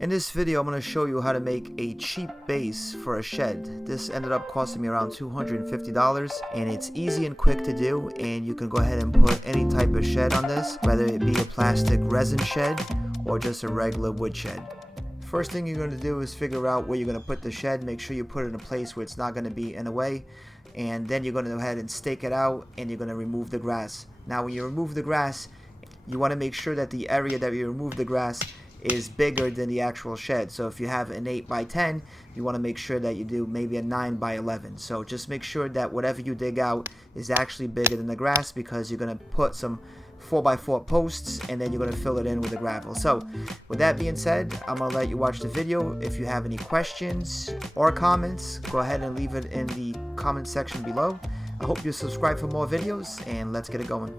In this video, I'm going to show you how to make a cheap base for a shed. This ended up costing me around $250, and it's easy and quick to do, and you can go ahead and put any type of shed on this, whether it be a plastic resin shed or just a regular wood shed. First thing you're going to do is figure out where you're going to put the shed. Make sure you put it in a place where it's not going to be in the way, and then you're going to go ahead and stake it out, and you're going to remove the grass. Now when you remove the grass, you want to make sure that the area that you remove the grass is bigger than the actual shed. So if you have an 8 by 10, you want to make sure that you do maybe a 9 by 11. So just make sure that whatever you dig out is actually bigger than the grass, because you're going to put some 4 by 4 posts and then you're going to fill it in with the gravel. So with that being said, I'm going to let you watch the video. If you have any questions or comments, go ahead and leave it in the comment section below. I hope you subscribe for more videos, and let's get it going.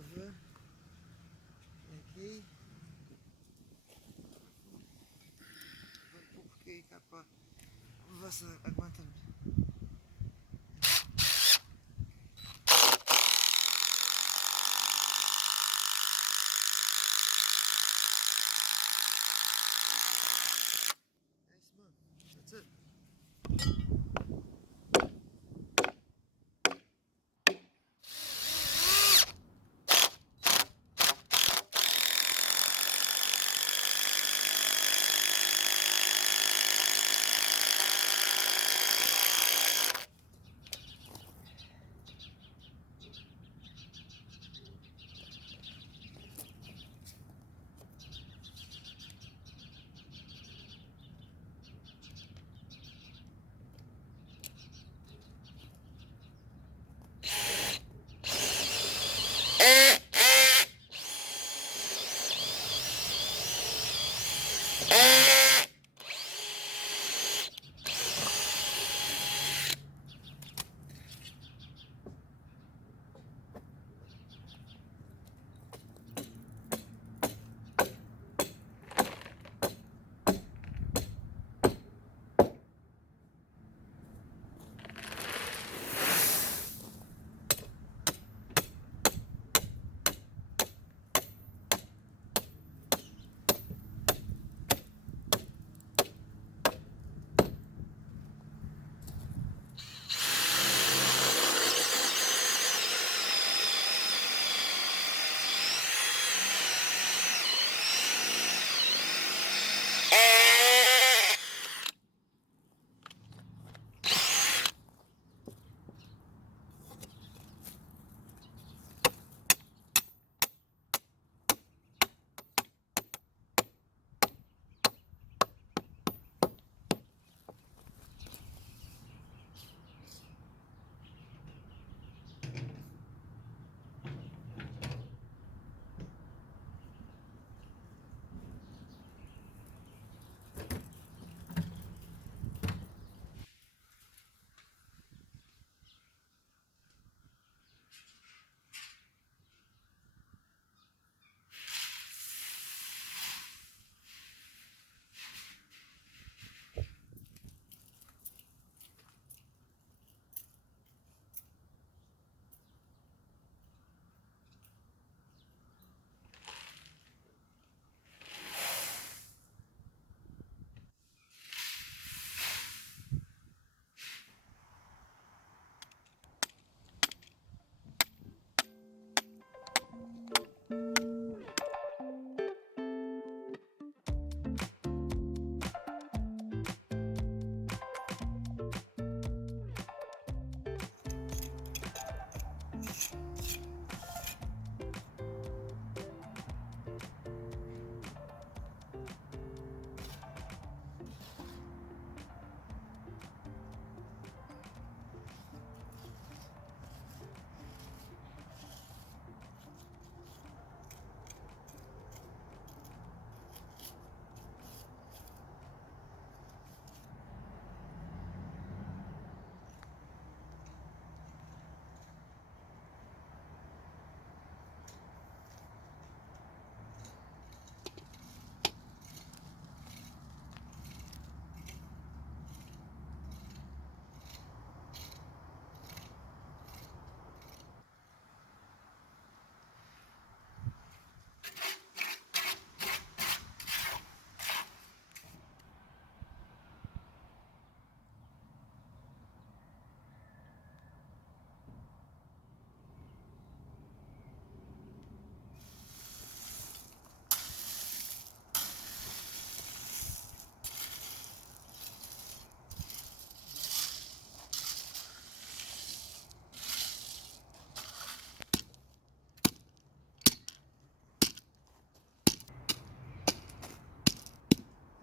ver? Aqui. Um pouco aqui, cá para ver se aguenta-me. That's it.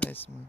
Nice, man.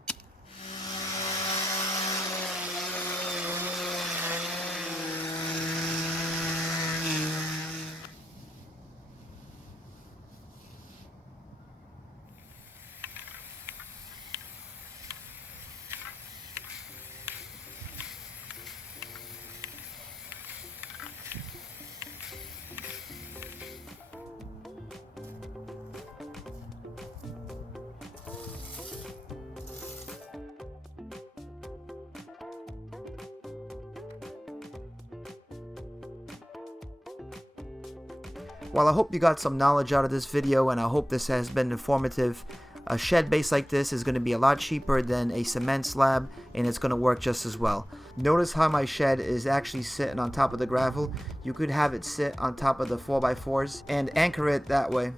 Well, I hope you got some knowledge out of this video, and I hope this has been informative. A shed base like this is going to be a lot cheaper than a cement slab, and it's going to work just as well. Notice how my shed is actually sitting on top of the gravel. You could have it sit on top of the 4x4s and anchor it that way.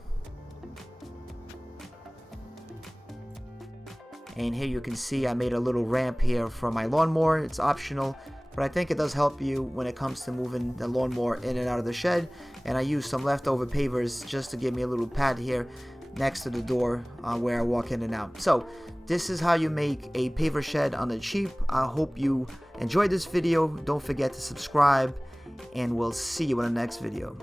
And here you can see I made a little ramp here for my lawnmower. It's optional, but I think it does help you when it comes to moving the lawnmower in and out of the shed. And I used some leftover pavers just to give me a little pad here next to the door where I walk in and out. So this is how you make a paver shed on the cheap. I hope you enjoyed this video. Don't forget to subscribe, and we'll see you in the next video.